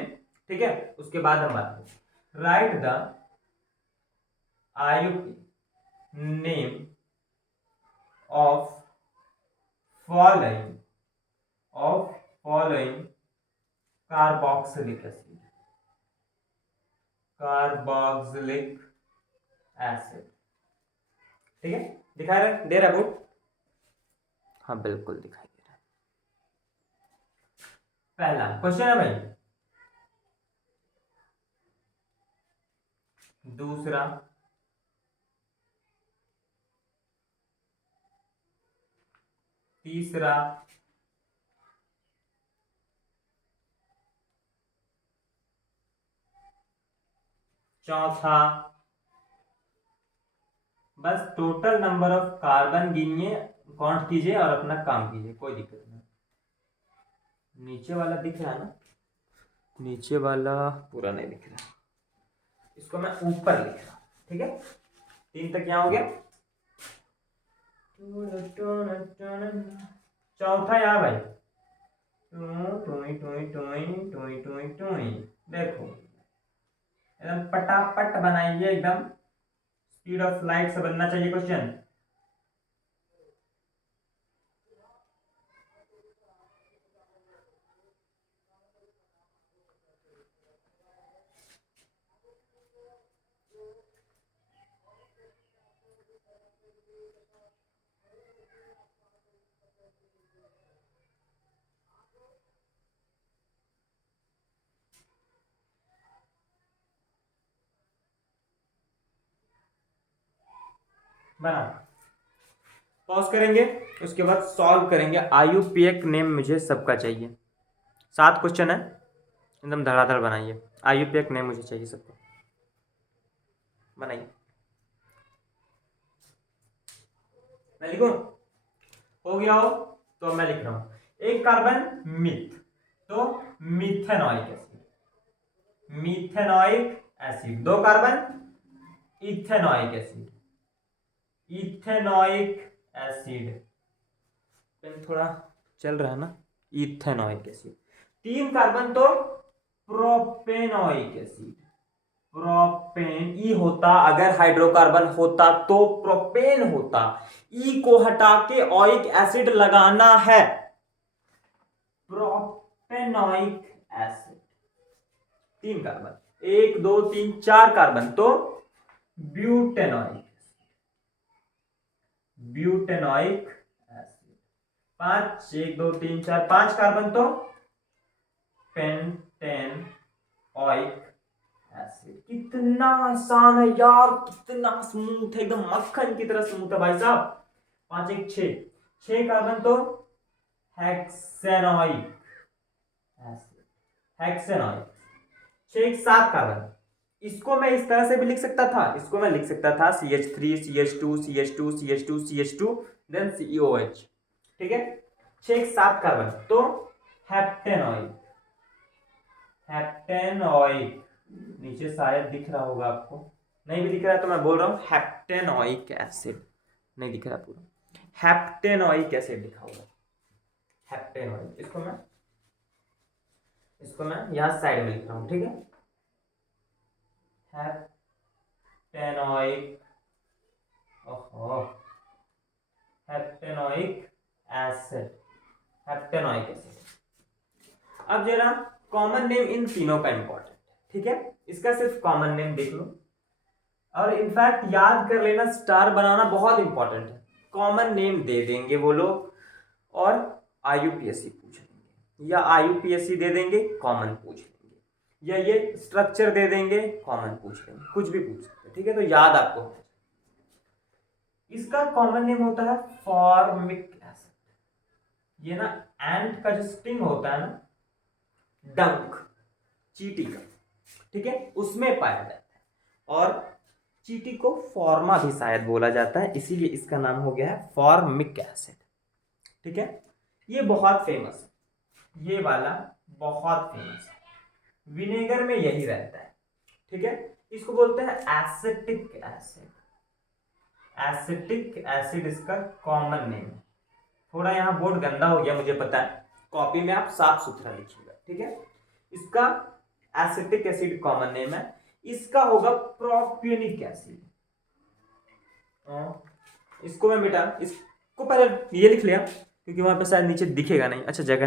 ठीक है, उसके बाद हम बात करेंगे। Write the IUPAC name of following carboxylic acid, carboxylic acid. ठीक है, दिखा रहे, दे रहा बुक? हाँ बिल्कुल दिखाई दे रहा है। पहला क्वेश्चन है भाई, दूसरा, तीसरा, चौथा। बस टोटल नंबर ऑफ कार्बन गिनिए, काउंट कीजिए और अपना काम कीजिए, कोई दिक्कत नहीं। नीचे वाला दिख रहा है ना? नीचे वाला पूरा नहीं दिख रहा, इसको मैं ऊपर लिख रहा हूं, ठीक है। 3 तक यहाँ हो गया, चौथा यार भाई, टोई टोई टोई टोई टोई टोई। देखो एकदम पटापट बनाइए, एकदम स्पीड ऑफ लाइट से बनना चाहिए क्वेश्चन। बना, पॉज करेंगे, उसके बाद सॉल्व करेंगे। आयुपीएक नेम मुझे सबका चाहिए। 7 क्वेश्चन है, एकदम धड़ाधड़ बनाइए। आयुपीएक नेम मुझे चाहिए सबको, बनाइए। मैं लिखूं? हो गया हो तो मैं लिख रहा हूं। एक कार्बन मिथ, तो methanoic acid, methanoic acid. 2 carbon ethanoic acid, ethanoic acid. Pen थोड़ा चल रहा है ना। Ethanoic acid. 3 कार्बन तो प्रोपेनॉइक एसिड, प्रोपेन। ई होता, अगर हाइड्रोकार्बन होता तो प्रोपेन होता। ई को हटा के ऑइक एसिड लगाना है, प्रोपेनॉइक एसिड। 3 कार्बन, 1 2 3 4 कार्बन तो ब्यूटेनॉइक, ब्यूटेनॉइक एसिड। 5 1 2 3 4 5 कार्बन तो पेंटेनॉइक एसिड। कितना आसान है यार, कितना स्मूथ है, एकदम मक्खन की तरह स्मूथ है भाई साहब। 5 1 6, 6 कार्बन तो हेक्सेनॉइक एसिड, हेक्सेनॉइक। 6 7 कार्बन। इसको मैं इस तरह से भी लिख सकता था, इसको मैं लिख सकता था CH3 CH2 CH2 CH2 CH2 then COH। ठीक है, 6 7 कार्बन तो हेप्टेनॉइक, हेप्टेनॉइक। नीचे शायद दिख रहा होगा आपको, नहीं भी दिख रहा है तो मैं बोल रहा हूं हेप्टेनॉइक एसिड। नहीं दिख रहा पूरा, हेप्टेनॉइक एसिड लिखा होगा, हेप्टेनॉइक। इसको मैं यहां साइड में लिख रहा हूं, ठीक है। हेप्टेनॉइक, ओहो, हेप्टेनॉइक एसिड, हेप्टेनॉइक एसिड। अब जरा कॉमन नेम इन तीनों का इंपॉर्टेंट, ठीक है। इसका सिर्फ कॉमन नेम देख लो, और इनफैक्ट याद कर लेना, स्टार बनाना बहुत इंपॉर्टेंट है। कॉमन नेम दे देंगे वो लोग और आईयूपीएससी पूछ लेंगे, या आईयूपीएससी दे देंगे कॉमन पूछ लेंगे, या ये स्ट्रक्चर दे देंगे कॉमन पूछ लेंगे, कुछ भी पूछ सकते हैं, ठीक है। तो याद आपको होना चाहिए। इसका कॉमन नेम होता है फॉर्मिक एसिड। ये ना एंट का जो स्टिंग होता है ना, डंक, चींटी का, ठीक है, उसमें पाया जाता है। और चींटी को फॉर्मा भी शायद बोला जाता है, इसीलिए इसका नाम हो गया है फॉर्मिक एसिड, ठीक है। ये बहुत फेमस है, ये वाला बहुत फेमस है, विनेगर में यही रहता है, ठीक है। इसको बोलते हैं एसिटिक एसिड, एसिटिक एसिड इसका कॉमन नेम है। थोड़ा यहाँ बोर्ड गंदा हो गया मुझे पता है, कॉपी में आप साफ सुथरा लिखिएगा, ठीक है। इसका एसिटिक एसिड कॉमन नेम है। इसका होगा प्रोपियोनिक एसिड। इसको मैं बेटा, इसको पहले ये लिख लिया क्योंकि वहां पे शायद नीचे दिखेगा नहीं। अच्छा जगह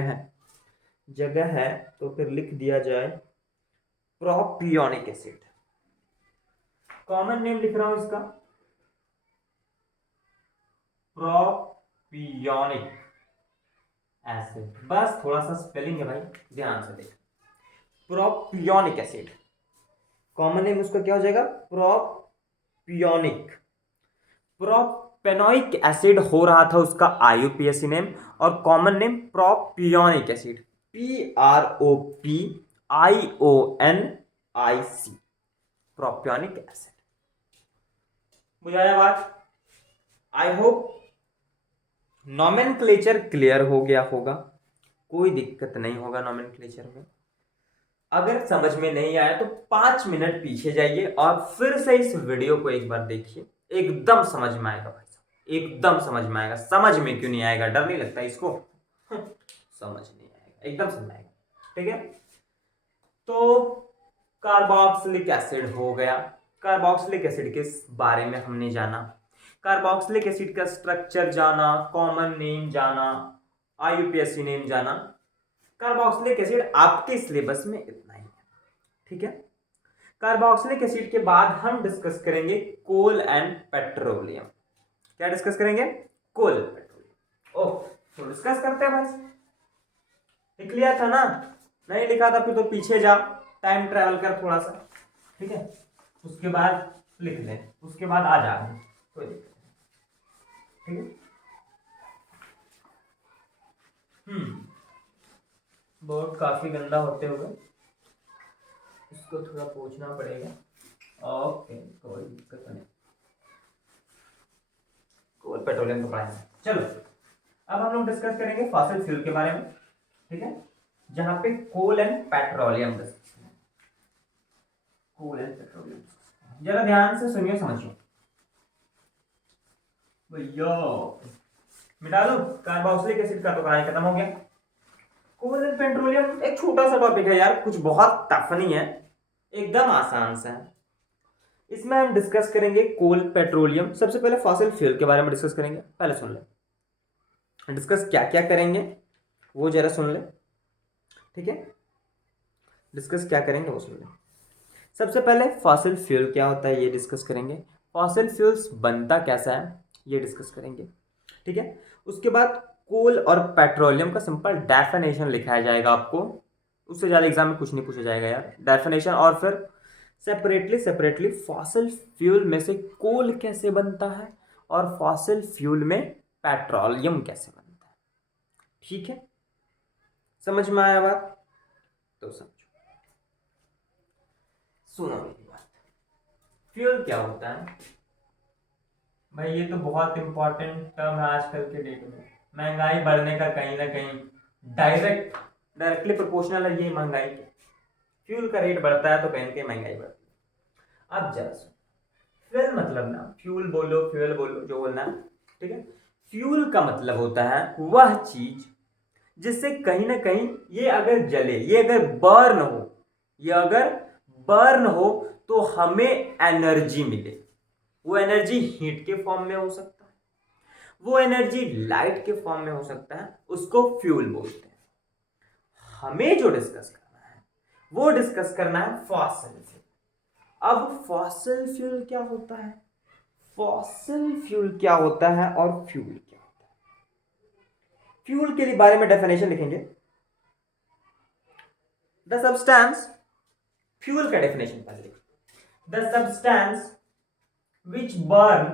है तो फिर लिख दिया जाए प्रोपियोनिक एसिड। कॉमन नेम लिख रहा हूं इसका प्रोपियोनिक एसिड। बस थोड़ा सा स्पेलिंग है भाई, ध्यान से देख। प्रोपियोनिक एसिड कॉमन नेम उसका क्या हो जाएगा, प्रोपियोनिक। प्रोपेनोइक एसिड हो रहा था उसका आईयूपीएसी नेम, और common name propionic acid, PROPIONIC, propionic acid. बुझाया बात? आई होप नॉमेनक्लेचर क्लियर हो गया होगा, कोई दिक्कत नहीं होगा नॉमेनक्लेचर में। अगर समझ में नहीं आया तो 5 मिनट पीछे जाइए और फिर से इस वीडियो को एक बार देखिए, एकदम समझ में आएगा भाई साहब, एकदम समझ में आएगा। समझ में क्यों नहीं आएगा? डर नहीं लगता इसको? समझ नहीं आएगा, एकदम समझ में आएगा। ठीक है, तो कार्बोक्सिलिक एसिड हो गया। कार्बोक्सिलिक एसिड के बारे में हमने जाना, कार्बोक्सिलिक एसिड का स्ट्रक्चर जाना, कॉमन नेम जाना, आईयूपीएसी नेम जाना। कार्बोक्सिलिक एसिड आपके सिलेबस में इतना ही है। ठीक है, कार्बोक्सिलिक एसिड के बाद हम डिस्कस करेंगे कोल एंड पेट्रोलियम। क्या डिस्कस करेंगे? Coal petroleum. ओह, तो डिस्कस करते हैं भाई। लिख लिया था ना? नहीं लिखा था फिर तो पीछे जा, टाइम ट्रेवल कर थोड़ा सा। ठीक है, उसके बाद लिख ले, उसके बाद आ जा, कोई दिक्कत नहीं। ठीक है, बोर्ड काफी गंदा होते हुए इसको थोड़ा पोंछना पड़ेगा। ओके, कोई दिक्कत नहीं। कोल पेट्रोलियम तो पढ़ाएंगे। चलो, अब हम लोग डिस्कस करेंगे फॉसिल फ्यूल के बारे में। ठीक है, जहां पे कोल एंड पेट्रोलियम डिस्कस करेंगे। कोल एंड पेट्रोलियम जरा ध्यान से सुनिए, समझिए भैया। मिटा दो कार्बोक्सिलिक एसिड का, तो कहानी खत्म हो गया। कोल एंड पेट्रोलियम एक छोटा सा टॉपिक है यार, कुछ बहुत टफ नहीं है, एकदम आसान सा है। इसमें हम डिस्कस करेंगे कोल पेट्रोलियम। सबसे पहले फॉसिल फ्यूल के बारे में डिस्कस करेंगे। पहले सुन ले, डिस्कस क्या क्या करेंगे वो जरा सुन ले। ठीक है, डिस्कस क्या करेंगे वो सुन ले। सबसे पहले फॉसिल फ्यूल क्या होता है ये डिस्कस करेंगे। फॉसिल फ्यूल्स बनता कैसा है ये डिस्कस करेंगे। ठीक है, उसके बाद कोल और पेट्रोलियम का सिंपल डेफिनेशन लिखाया जाएगा आपको। उससे ज़्यादा एग्जाम में कुछ नहीं पूछा जाएगा यार, डेफिनेशन। और फिर सेपरेटली फॉसिल फ्यूल में से कोल कैसे बनता है और फॉसिल फ्यूल में पेट्रोलियम कैसे बनता है। ठीक है, समझ में आया बात? तो समझो, सुनो मेरी बात। फ्यूल क्या होता है भाई? ये तो बहुत इंपॉर्टेंट टर्म है आजकल के डेट में। महंगाई बढ़ने का कहीं ना कहीं डायरेक्टली प्रोपोर्शनल है ये महंगाई के। फ्यूल का रेट बढ़ता है तो कहीं ना कहीं महंगाई बढ़ती है। अब जरा सुन, फ्यूल मतलब ना, फ्यूल बोलो फ्यूल बोलो जो बोलना है। ठीक है, फ्यूल का मतलब होता है वह चीज जिससे कहीं ना कहीं ये अगर जले, ये अगर बर्न हो, ये अगर बर्न हो तो हमें एनर्जी मिले। वो एनर्जी हीट के फॉर्म में हो सकता है, वो एनर्जी लाइट के फॉर्म में हो सकता है, उसको फ्यूल बोलते हैं। हमें जो डिस्कस करना है वो डिस्कस करना है फॉसिल फ्यूल। अब फॉसिल फ्यूल क्या होता है, फॉसिल फ्यूल क्या होता है और फ्यूल क्या होता है। फ्यूल के बारे में डेफिनेशन लिखेंगे। द सब्सटेंस, फ्यूल का डेफिनेशन पहले लिखो। The substance which burn,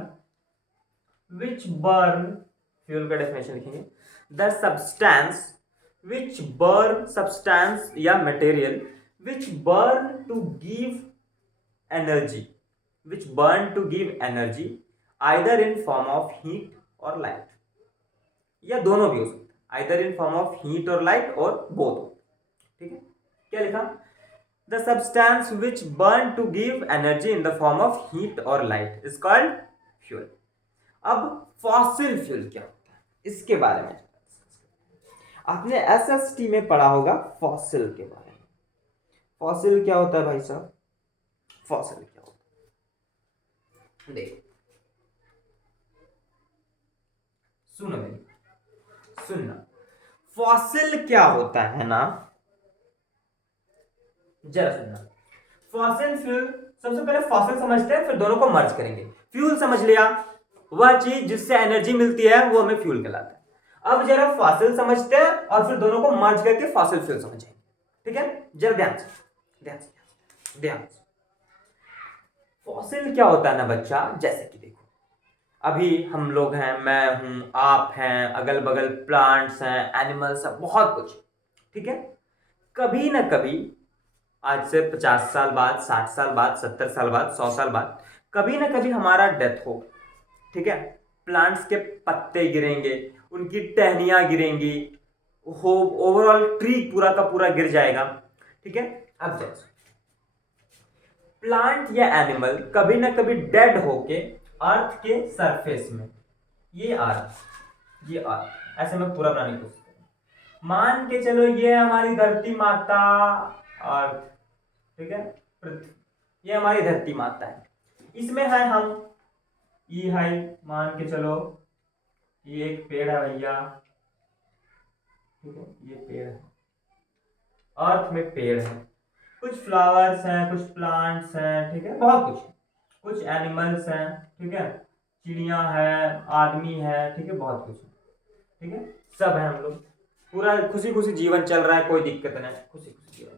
fuel का डेफिनेशन लिखेंगे। The substance which burn, substance या material which burn to give energy, either in form of heat or light, या दोनों भी हो सकता है, either in form of heat or light और both। ठीक है, क्या लिखा? The substance which burn to give energy in the form of heat or light is called fuel। अब फॉसिल फ्यूल क्या होता है इसके बारे में आपने एसएसटी में पढ़ा होगा, फॉसिल के बारे में। फॉसिल क्या होता है भाई साहब? फॉसिल क्या होता है देख, सुनो मेरी, सुनना। फॉसिल क्या होता है ना, जरा सुनना। फॉसिल फ्यूल, सबसे पहले फॉसिल समझते हैं फिर दोनों को मर्ज करेंगे। फ्यूल समझ लिया, वह चीज जिससे एनर्जी मिलती है वो हमें फ्यूल कहलाता है। अब जरा फॉसिल समझते हैं और फिर दोनों को मर्ज करके फॉसिल फ्यूल समझेंगे। ठीक है, जरा ध्यान से ध्यान से। फॉसिल क्या होता है ना बच्चा, जैसे कि देखो अभी हम लोग हैं, मैं हूं, आप हैं, अगल बगल प्लांट्स हैं, एनिमल्स हैं, बहुत कुछ। ठीक है, कभी ना कभी, आज से 50 साल बाद, 60 साल बाद, 70 साल बाद, 100 साल बाद, कभी ना कभी हमारा डेथ हो। ठीक है, प्लांट्स के पत्ते गिरेंगे, उनकी टहनियां गिरेंगी, हो ओवरऑल ट्री पूरा का पूरा गिर जाएगा। ठीक है, अब जैसे प्लांट या एनिमल कभी ना कभी डेड होके अर्थ के सरफेस में ये अर्थ, ये अर्थ, ऐसे मैं पूरा बनाने की कोशिश करूँ। मान के चलो ये हमारी धरती माता, अर्थ, ठीक है, पृथ्वी, ये हमारी धरती माता है। इसमें है हम, ये है, मान के चलो ये एक पेड़ है भैया, ठीक है, ये पेड़ है, अर्थ में पेड़ है, कुछ फ्लावर्स हैं, कुछ प्लांट्स हैं, ठीक है, बहुत कुछ एनिमल्स हैं, ठीक है, चिड़िया है, आदमी है, ठीक है, बहुत कुछ, ठीक है, सब है, हम लोग पूरा खुशी खुशी जीवन चल रहा है, कोई दिक्कत नहीं, खुशी खुशी जीवन।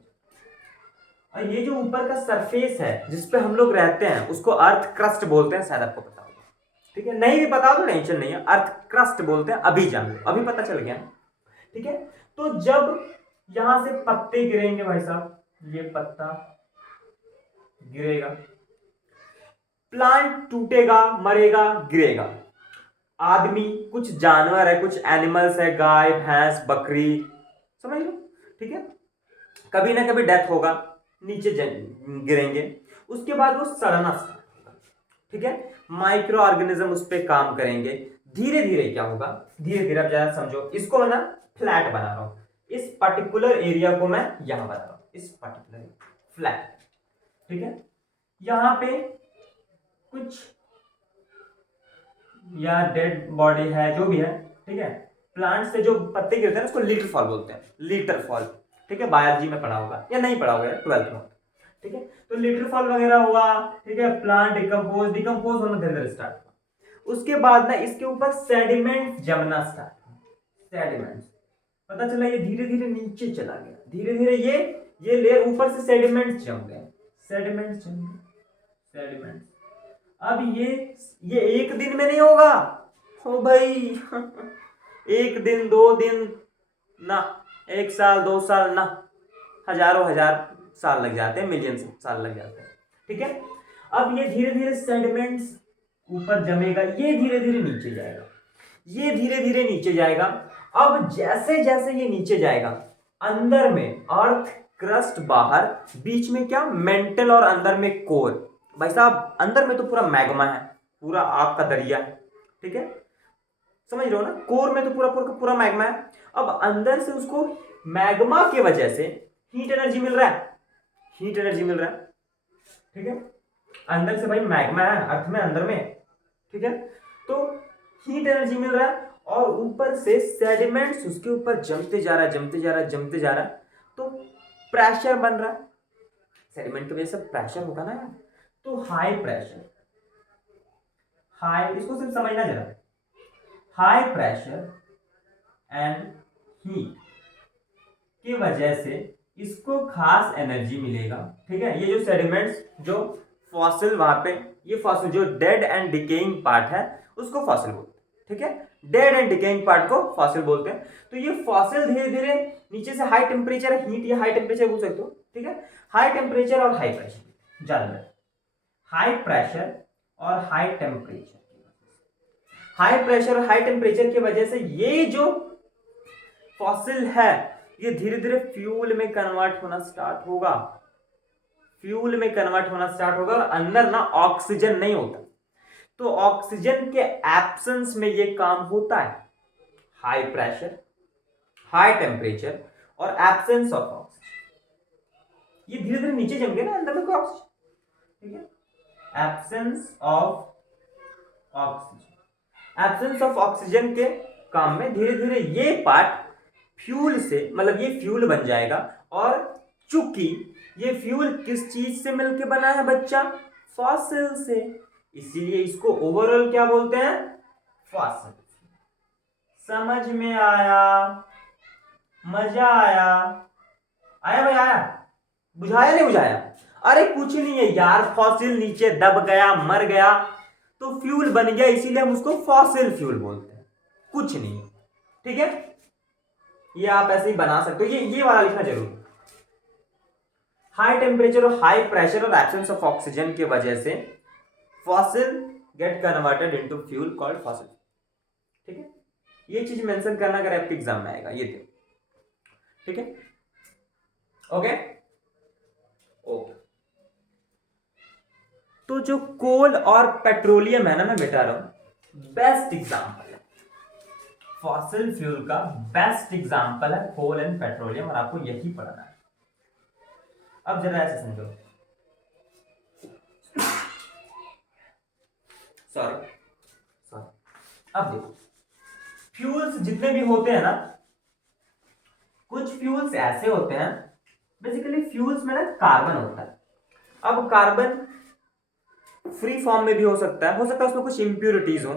और ये जो ऊपर का सरफेस है जिसपे हम लोग रहते हैं उसको अर्थ क्रस्ट बोलते हैं, शायद आपको पता होगा, ठीक है, नहीं भी पता तो टेंशन नहीं है, अर्थ क्रस्ट बोलते हैं, अभी जान लो, अभी पता चल गया, ठीक है। तो जब यहां से पत्ते गिरेंगे भाई साहब, ये पत्ता गिरेगा, प्लांट टूटेगा, मरेगा, गिरेगा, आदमी, कुछ जानवर है, कुछ एनिमल्स है, गाय भैंस बकरी, समझ लो, ठीक है, कभी ना कभी डेथ होगा, नीचे गिरेंगे, उसके बाद वो सड़ना स्टार्ट होगा, ठीक है, माइक्रो ऑर्गेनिज्म उस पर काम करेंगे, धीरे धीरे क्या होगा, धीरे धीरे, आप ज्यादा समझो इसको, मैं ना फ्लैट बना रहा हूं, इस पर्टिकुलर एरिया को मैं यहां बना रहा हूं, इस पर्टिकुलर फ्लैट, ठीक है, यहां पे कुछ या डेड बॉडी है, जो भी है, ठीक है, प्लांट से जो पत्ते गिरते हैं उसको लीटर फॉल बोलते हैं, लीटर फॉल, ठीक है, बायोलॉजी में पढ़ा होगा या नहीं पढ़ा होगा, 12th में, ठीक है, तो लीटर फॉल वगैरह हुआ, ठीक है, प्लांट डिकम्पोज होना धीरे धीरे स्टार्ट हुआ, उसके बाद ना इसके ऊपर सेडिमेंट जमना स्टार्ट हुआ, सेडिमेंट, पता चला ये धीरे धीरे नीचे चला गया, धीरे धीरे ये लेयर ऊपर से सेडिमेंट जम गए, सेडिमेंट जम गए, सेडिमेंट, अब ये एक दिन में नहीं होगा, हो भाई एक दिन, 2 दिन ना, 1 साल 2 साल ना, हजारों हजार साल लग जाते हैं, मिलियन साल लग जाते हैं, ठीक है। अब ये धीरे धीरे सेडिमेंट्स ऊपर जमेगा, ये धीरे धीरे नीचे जाएगा, ये धीरे धीरे नीचे जाएगा, अब जैसे जैसे ये नीचे जाएगा, अंदर में अर्थ क्रस्ट, बाहर, बीच में क्या मेंटल, और अंदर में कोर, भाई साहब अंदर में तो पूरा मैग्मा है, पूरा आग का दरिया है, ठीक है, समझ रहे हो ना, कोर में तो पूरा पूरा पूरा मैग्मा है, अब अंदर से उसको मैग्मा की वजह से हीट एनर्जी मिल रहा है, हीट एनर्जी मिल रहा है, ठीक है, अंदर से भाई मैग्मा है अर्थ में, अंदर में, ठीक है, तो हीट एनर्जी मिल रहा है, और ऊपर से सेडिमेंट्स उसके ऊपर जमते जा रहा है, जमते जा रहा है, जमते जा रहा है, तो प्रेशर बन रहा है, सेडिमेंट की वजह से प्रेशर होगा ना यार, तो हाई प्रेशर, हाई, इसको सिर्फ समझना जरा, हाई प्रेशर एंड हीट की वजह से इसको खास एनर्जी मिलेगा, ठीक है, ये जो सेडिमेंट्स, जो फॉसिल, वहां पे ये फॉसिल जो डेड एंड डिकेइंग पार्ट है उसको फॉसिल बोलते हैं, ठीक है, डेड एंड डिकेइंग पार्ट को फॉसिल बोलते हैं, तो ये फॉसिल धीरे धीरे नीचे से हाई टेम्परेचर, हीट या हाई टेम्परेचर बोल सकते हो, ठीक है, हाई टेम्परेचर और हाई प्रेशर, जानना, हाई प्रेशर और हाई टेम्परेचर, हाई प्रेशर और हाई टेम्परेचर की वजह से ये जो फॉसिल है ये धीरे धीरे फ्यूल में कन्वर्ट होना स्टार्ट होगा, फ्यूल में कन्वर्ट होना स्टार्ट होगा, और अंदर ना ऑक्सीजन नहीं होता, तो ऑक्सीजन के एब्सेंस में ये काम होता है, हाई प्रेशर, हाई टेम्परेचर और एब्सेंस ऑफ ऑक्सीजन, ये धीरे धीरे नीचे जम गया ना, अंदर में कोई ऑक्सीजन, ठीक है, absence of oxygen, absence of oxygen के काम में धीरे धीरे ये पार्ट फ्यूल से, मतलब ये फ्यूल बन जाएगा, और चूंकि ये फ्यूल किस चीज से मिलके बना है बच्चा, फॉसिल से, इसीलिए इसको ओवरऑल क्या बोलते हैं, फॉसिल। समझ में आया, मजा आया, आया भाई, आया, बुझाया नहीं बुझाया, अरे कुछ नहीं है यार, फॉसिल नीचे दब गया, मर गया, तो फ्यूल बन गया, इसीलिए हम उसको फॉसिल फ्यूल बोलते हैं, कुछ नहीं, ठीक है, ये आप ऐसे ही बना सकते हो, ये वाला लिखना जरूर, हाई टेम्परेचर और हाई प्रेशर और एब्सेंस ऑफ ऑक्सीजन की वजह से fossil get converted into fuel called fossil, ठीक है, ये चीज मेंशन करना अगर आपके एग्जाम में आएगा, ये देखो, ठीक है, ओके ओके। तो जो कोल और पेट्रोलियम है ना, मैं बता रहा हूं, बेस्ट एग्जाम्पल है, फॉसिल फ्यूल का बेस्ट एग्जाम्पल है कोल एंड पेट्रोलियम, और आपको यही पढ़ना है। अब जरा ऐसे समझो, सॉरी, अब देखो फ्यूल्स जितने भी होते हैं ना, कुछ फ्यूल्स ऐसे होते हैं, बेसिकली फ्यूल्स में ना कार्बन होता है। अब कार्बन फ्री फॉर्म में भी हो सकता है उसमें कुछ इंप्यूरिटीज हो।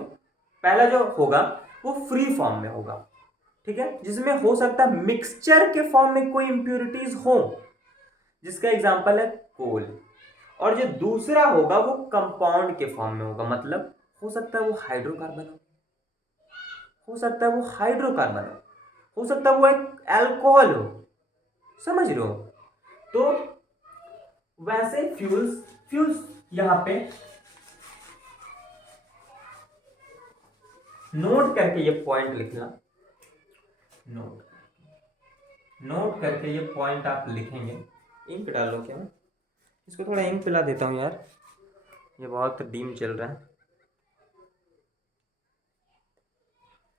पहला जो होगा वो फ्री फॉर्म में होगा, ठीक है, जिसमें हो सकता है मिक्सचर के फॉर्म में कोई इंप्यूरिटीज हो, जिसका एग्जांपल है कोल। और जो दूसरा होगा वो कंपाउंड के फॉर्म में होगा, मतलब हो सकता है वो हाइड्रोकार्बन हो सकता है वो हाइड्रोकार्बन हो सकता है वो एक अल्कोहल हो, समझ रहे हो। तो वैसे फ्यूल्स यहां पे नोट करके ये पॉइंट लिखना, नोट करके ये पॉइंट आप लिखेंगे। इंक डालो क्या, इसको थोड़ा इंक पिला देता हूं यार, ये बहुत डीम चल रहा है,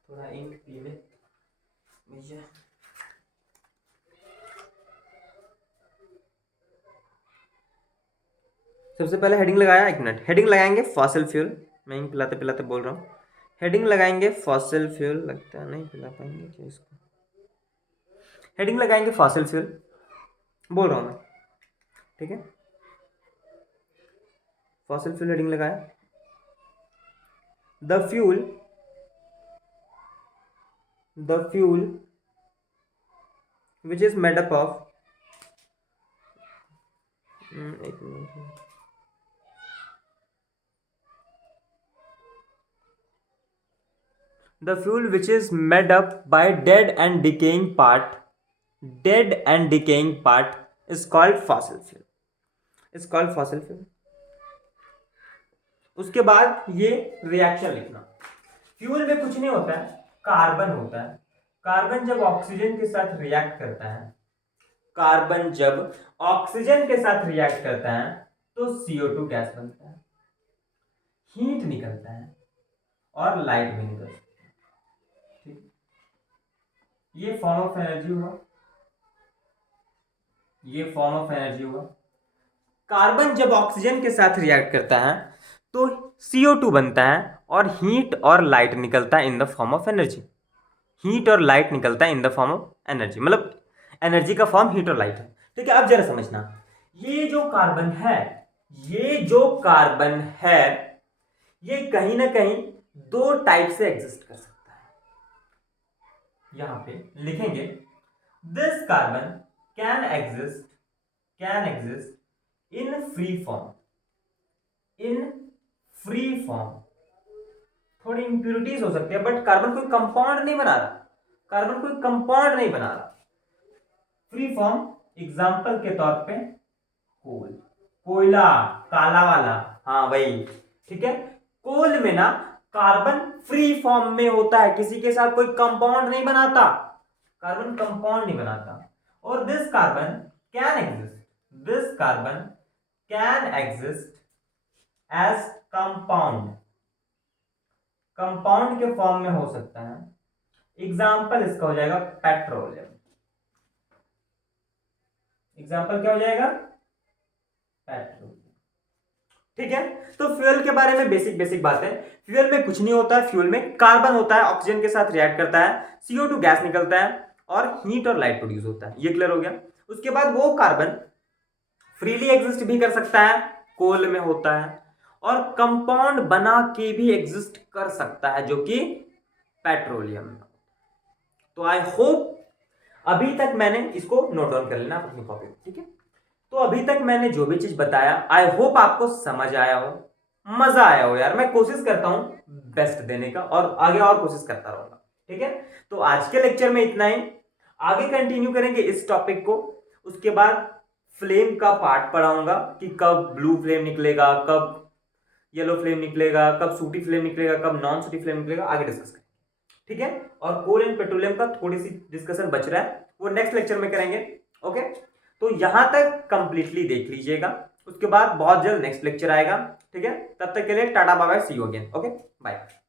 थोड़ा इंक पी ले भैया। सबसे पहले हेडिंग लगाया, एक मिनट, हेडिंग लगाएंगे फॉसिल फ्यूल, मैं इंक पिलाते पिलाते बोल रहा हूँ, हेडिंग लगाएंगे फॉसिल फ्यूल, लगता है नहीं पिला पाएंगे क्या इसको, हेडिंग लगाएंगे फॉसिल फ्यूल, बोल रहा हूँ मैं, ठीक है, फॉसिल फ्यूल हेडिंग लगाया। The fuel which is made up of the fuel which is made up by dead and decaying part is called fossil fuel। उसके बाद ये रिएक्शन लिखना, फ्यूल में कुछ नहीं होता है, कार्बन होता है। कार्बन जब ऑक्सीजन के साथ रिएक्ट करता है तो CO2 गैस बनता है, हीट निकलता है और लाइट भी निकलता है, ठीक। ये फॉर्म ऑफ एनर्जी हुआ, कार्बन जब ऑक्सीजन के साथ रिएक्ट करता है तो CO2 बनता है और हीट और लाइट निकलता है in the form of energy, मतलब एनर्जी का फॉर्म हीट और लाइट है, ठीक है। अब जरा समझना, ये जो कार्बन है ये कहीं ना कहीं दो टाइप से एग्जिस्ट कर सकता है, यहां पे लिखेंगे this carbon can exist in free form, थोड़ी इंप्यूरिटीज हो सकती है, बट कार्बन कोई कंपाउंड नहीं बना रहा, फ्री फॉर्म। एग्जांपल के तौर पे कोयला, काला वाला, हाँ वही, ठीक है। कोल में ना कार्बन फ्री फॉर्म में होता है, किसी के साथ कोई कंपाउंड नहीं बनाता, और this carbon can exist as compound के फॉर्म में हो सकता है। एग्जाम्पल इसका हो जाएगा पेट्रोलियम, एग्जाम्पल क्या हो जाएगा, पेट्रोलियम, ठीक है। तो फ्यूल के बारे में बेसिक बात है, फ्यूल में कुछ नहीं होता है, फ्यूल में कार्बन होता है, ऑक्सीजन के साथ रिएक्ट करता है, CO2 गैस निकलता है और हीट और लाइट प्रोड्यूस होता है, ये क्लियर हो गया। उसके बाद वो कार्बन फ्रीली एग्जिस्ट भी कर सकता है, कोल में होता है, और कंपाउंड बना के भी एग्जिस्ट कर सकता है, जो कि पेट्रोलियम में। तो आई होप अभी तक मैंने इसको नोट डाउन कर लेना अपनी कॉपी में, ठीक है। तो अभी तक मैंने जो भी चीज बताया आई होप आपको समझ आया हो, मजा आया हो यार। मैं कोशिश करता हूं बेस्ट देने का और आगे और कोशिश करता रहूंगा, ठीक है। तो आज के लेक्चर में इतना ही, आगे कंटिन्यू करेंगे इस टॉपिक को। उसके बाद फ्लेम का पार्ट पढ़ाऊंगा कि कब ब्लू फ्लेम निकलेगा, कब येलो फ्लेम निकलेगा, कब सूटी फ्लेम निकलेगा, कब नॉन सूटी फ्लेम निकलेगा, आगे डिस्कस करेंगे, ठीक है। और कोल एंड पेट्रोलियम का थोड़ी सी डिस्कशन बच रहा है, वो नेक्स्ट लेक्चर में करेंगे, ओके। तो यहां तक कंप्लीटली देख लीजिएगा, उसके बाद बहुत जल्द नेक्स्ट लेक्चर आएगा, ठीक है। तब तक के लिए tata bye bye, see you again, okay bye.